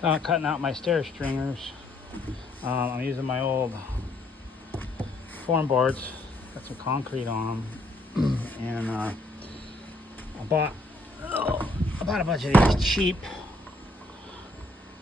So I'm cutting out my stair stringers. I'm using my old form boards. Got some concrete on them, and I bought a bunch of these cheap.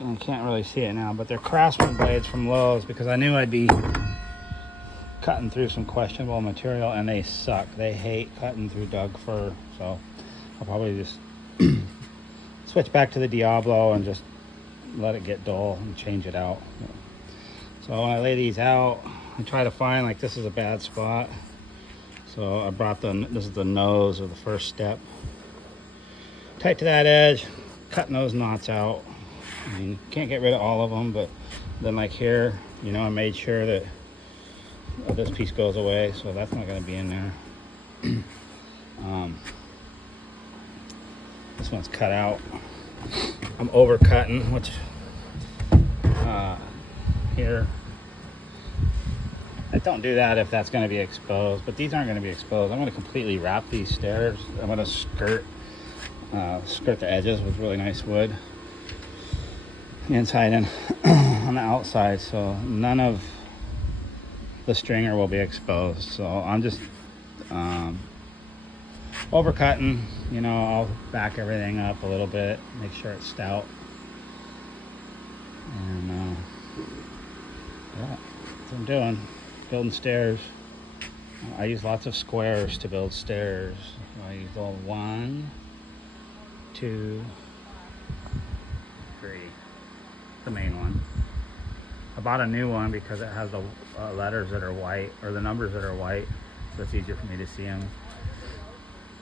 And you can't really see it now, but they're Craftsman blades from Lowe's because I knew I'd be cutting through some questionable material, and they suck. They hate cutting through Doug fir, so I'll probably just switch back to the Diablo and just let it get dull and change it out. So when I lay these out, I try to find, like, this is a bad spot. So I brought this is the nose of the first step. Tight to that edge, cutting those knots out. I mean, can't get rid of all of them, but then like here, you know, I made sure that this piece goes away, so that's not going to be in there. This one's cut out. I'm over cutting, which here, I don't do that if that's going to be exposed, but these aren't going to be exposed. I'm going to completely wrap these stairs. I'm going to skirt the edges with really nice wood, inside and on the outside, so none of the stringer will be exposed. So I'm just overcutting, you know. I'll back everything up a little bit, make sure it's stout, and yeah, that's what I'm doing. Building stairs. I use lots of squares to build stairs. I use all 1, 2, 3. The main one. I bought a new one because it has the letters that are white, or the numbers that are white, so it's easier for me to see them.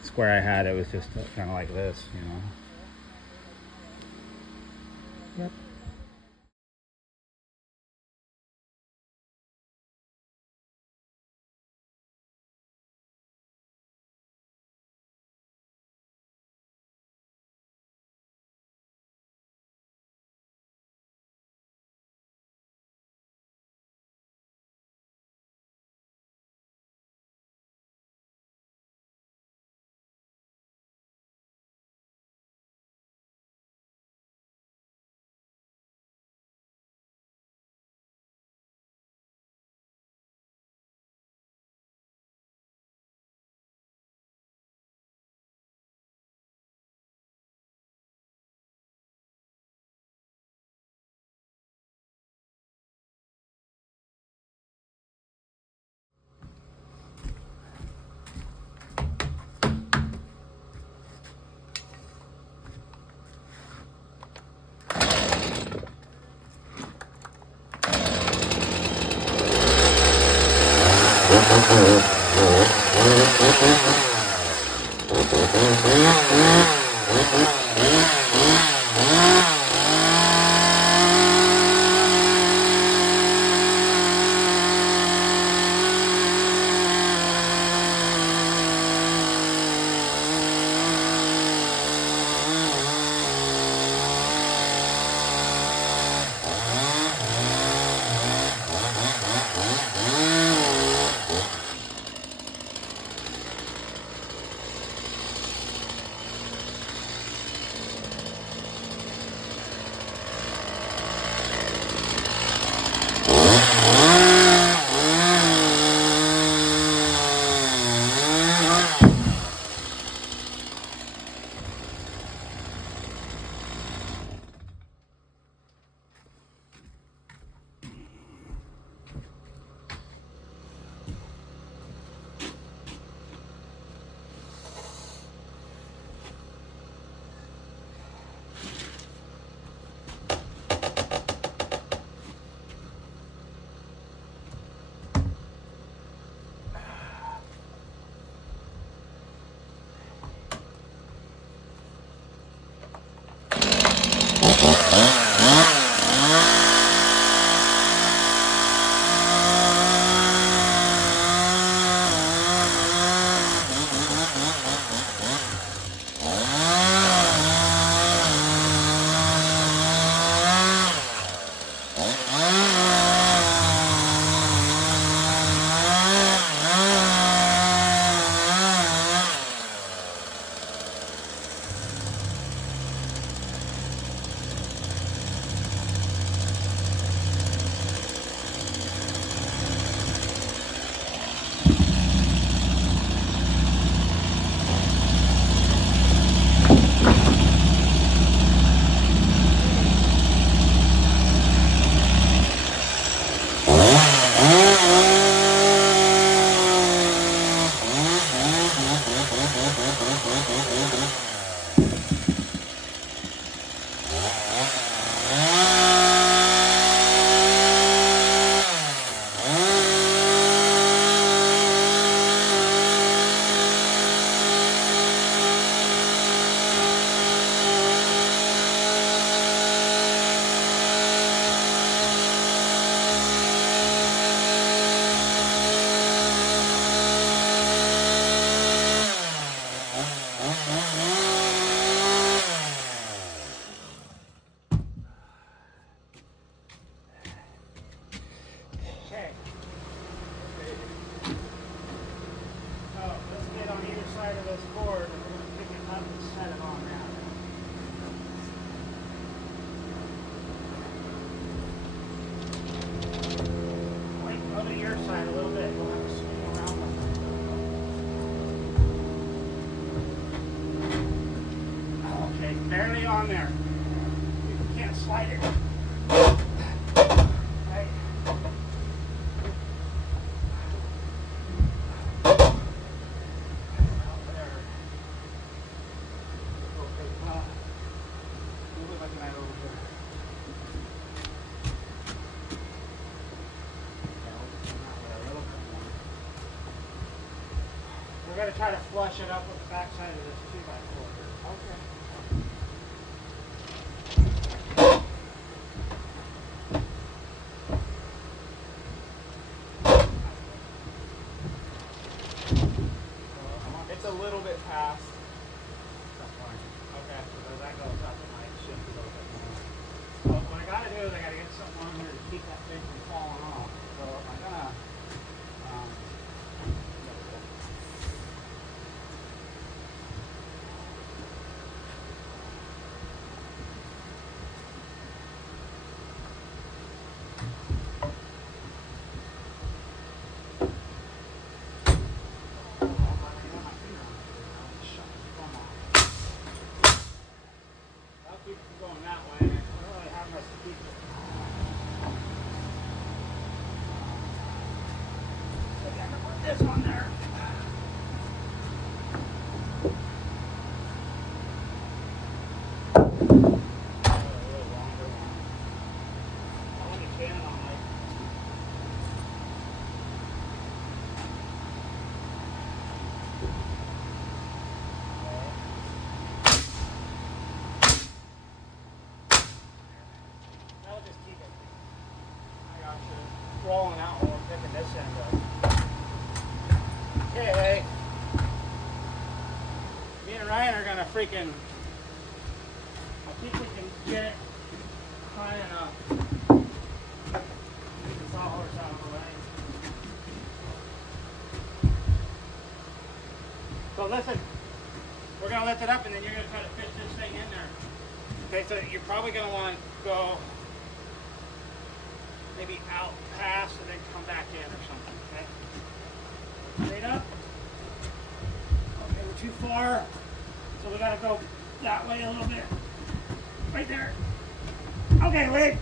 The square I had, it was just kind of like this, you know. Yep. on there. You can't slide it. Right. We're going to try to flush it up with the back side of this 2x4 here. Okay. It's a little bit past. That's fine. Okay, so as that goes up, it might shift a little bit more. Well, what I gotta do is I gotta get something on here to keep that thing from falling off. So I'm gonna, I'll keep it from going that way. I don't really have much to keep it. So I gotta put this on there. A little longer one. I only can on like. That'll just keep it. I got you. Rolling out while we're picking this end up. Okay. Me and Ryan are gonna freaking. I think we can get it high enough. Get the sawhorse out of the way. So listen, we're gonna lift it up and then you're gonna try to fish this thing in there. Okay, so you're probably gonna want to go maybe out past and then come back in or something, okay? Straight up. Okay, we're too far. So we gotta go that way a little bit. Right there. Okay, wait.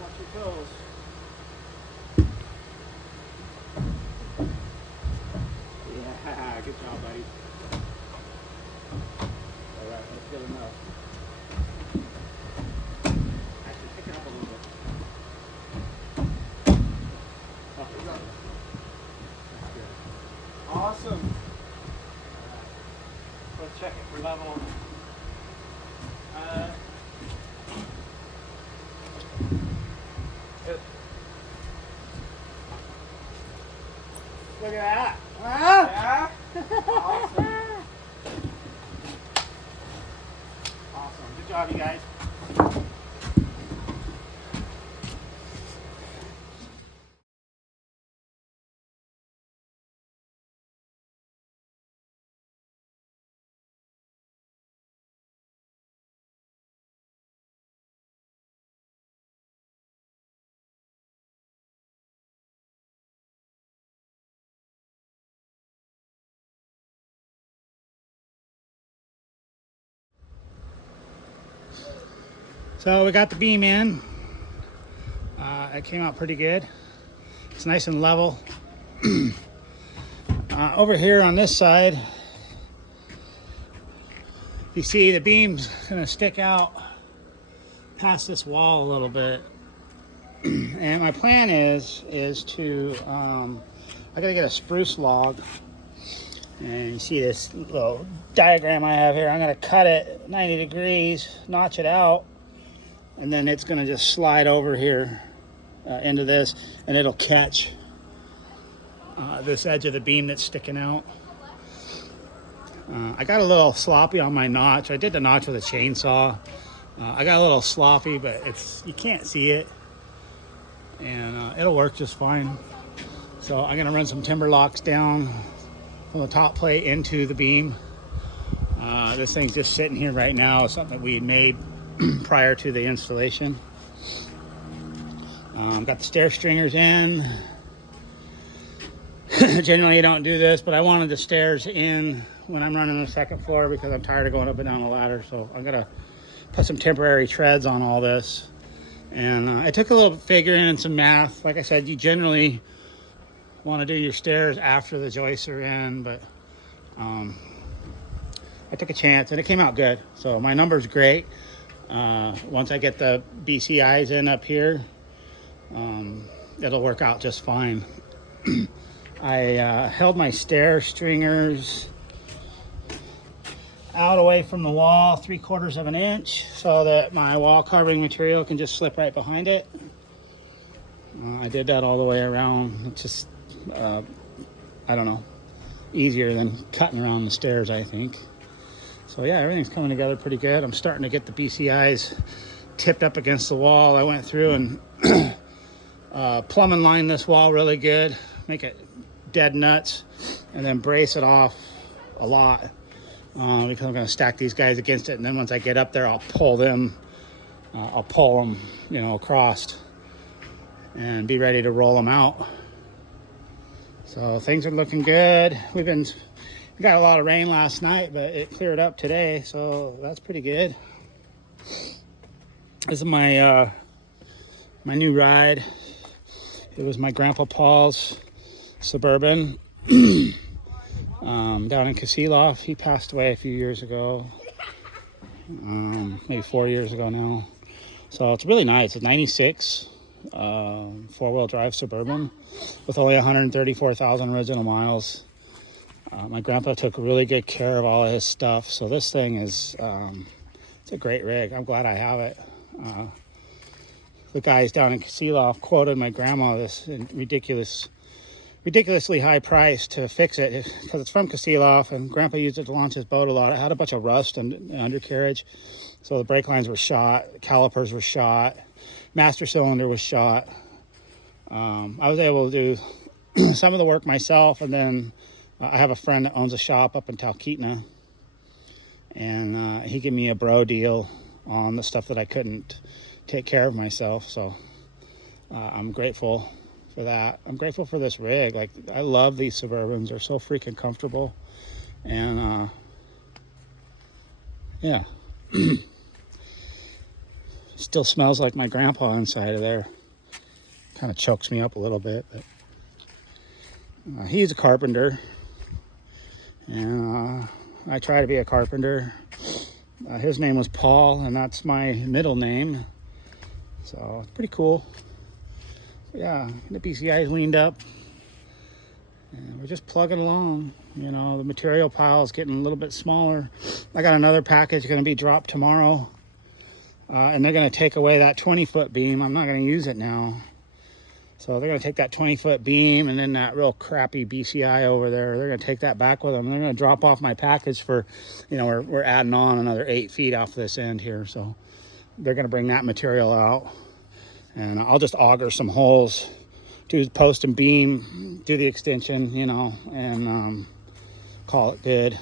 Watch your toes. Yeah, good job, buddy. All right, that's good enough. Actually, pick it up a little bit. Okay, go. That's good. Awesome. Let's check it for level. Look at that. Ah! Yeah? Awesome. Awesome. Good job, you guys. So we got the beam in. It came out pretty good. It's nice and level. Over here on this side, you see the beam's gonna stick out past this wall a little bit. And my plan is to, I gotta get a spruce log. And you see this little diagram I have here. I'm gonna cut it 90 degrees, notch it out, and then it's gonna just slide over here into this, and it'll catch this edge of the beam that's sticking out. I got a little sloppy on my notch. I did the notch with a chainsaw. I got a little sloppy, but you can't see it, and it'll work just fine. So I'm gonna run some timber locks down from the top plate into the beam. This thing's just sitting here right now. It's something that we had made prior to the installation. Got the stair stringers in. Generally you don't do this, but I wanted the stairs in when I'm running the second floor because I'm tired of going up and down the ladder. So I'm gonna put some temporary treads on all this. And it took a little figuring and some math. Like I said, you generally want to do your stairs after the joists are in, but I took a chance and it came out good. So my number's great. Once I get the BCIs in up here, it'll work out just fine. I held my stair stringers out away from the wall 3/4 of an inch so that my wall covering material can just slip right behind it. I did that all the way around. It's just, I don't know, easier than cutting around the stairs, I think. So yeah, everything's coming together pretty good. I'm starting to get the BCIs tipped up against the wall. I went through and plumb and line this wall really good, make it dead nuts, and then brace it off a lot because I'm going to stack these guys against it, and then once I get up there, I'll pull them, you know, across and be ready to roll them out. So things are looking good. We got a lot of rain last night, but it cleared up today, so that's pretty good. This is my my new ride. It was my Grandpa Paul's Suburban down in Kasilof. He passed away a few years ago, maybe 4 years ago now. So it's really nice. It's 96 four-wheel drive Suburban with only 134,000 original miles. My grandpa took really good care of all of his stuff, so this thing is it's a great rig. I'm glad I have it. The guys down in Kasilof quoted my grandma this ridiculously high price to fix it because it's from Kasilof, and grandpa used it to launch his boat a lot. It had a bunch of rust and undercarriage, so the brake lines were shot, calipers were shot, master cylinder was shot. I was able to do some of the work myself, and then I have a friend that owns a shop up in Talkeetna, and he gave me a bro deal on the stuff that I couldn't take care of myself. So I'm grateful for that. I'm grateful for this rig. Like, I love these Suburbans. They're so freaking comfortable. And yeah. Still smells like my grandpa inside of there. Kind of chokes me up a little bit, but he's a carpenter, and I try to be a carpenter. His name was Paul, and that's my middle name, so it's pretty cool. Yeah, the BCI is leaned up, and we're just plugging along. You know, the material pile is getting a little bit smaller. I got another package going to be dropped tomorrow, and they're going to take away that 20-foot beam. I'm not going to use it now. So they're going to take that 20-foot beam and then that real crappy BCI over there. They're going to take that back with them. They're going to drop off my package for, you know, we're adding on another 8 feet off this end here. So they're going to bring that material out. And I'll just auger some holes, do post and beam, do the extension, you know, and call it good.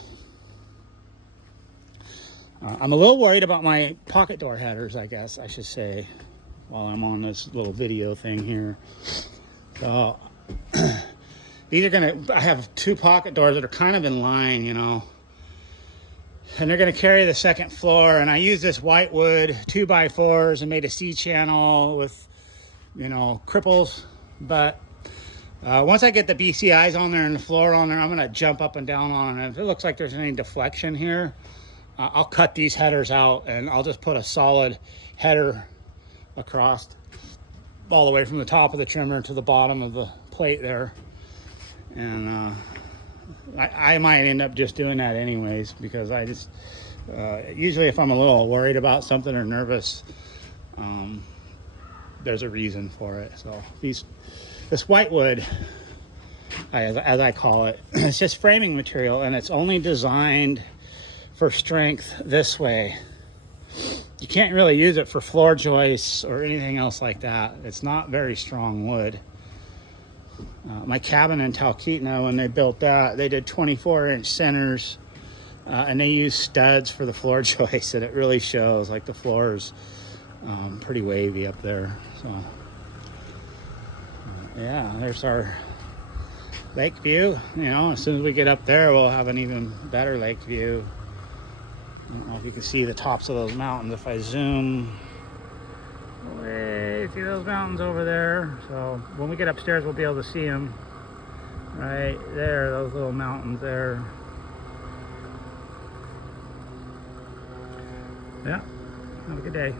I'm a little worried about my pocket door headers, I guess I should say, while I'm on this little video thing here. So these are I have 2 pocket doors that are kind of in line, you know, and they're gonna carry the second floor. And I use this white wood 2x4s and made a C-channel with, you know, cripples. But once I get the BCIs on there and the floor on there, I'm gonna jump up and down on it. If it looks like there's any deflection here, I'll cut these headers out and I'll just put a solid header across all the way from the top of the trimmer to the bottom of the plate there. And I might end up just doing that anyways, because I just usually if I'm a little worried about something or nervous, there's a reason for it. So this white wood, as I call it, it's just framing material, and it's only designed for strength this way. You can't really use it for floor joists or anything else like that. It's not very strong wood. My cabin in Talkeetna, when they built that, they did 24-inch centers, and they used studs for the floor joists, and it really shows. Like, the floor is pretty wavy up there. So yeah, there's our lake view. You know, as soon as we get up there, we'll have an even better lake view. I don't know if you can see the tops of those mountains if I zoom away. See those mountains over there? So when we get upstairs, we'll be able to see them. Right there, those little mountains there. Yeah, have a good day.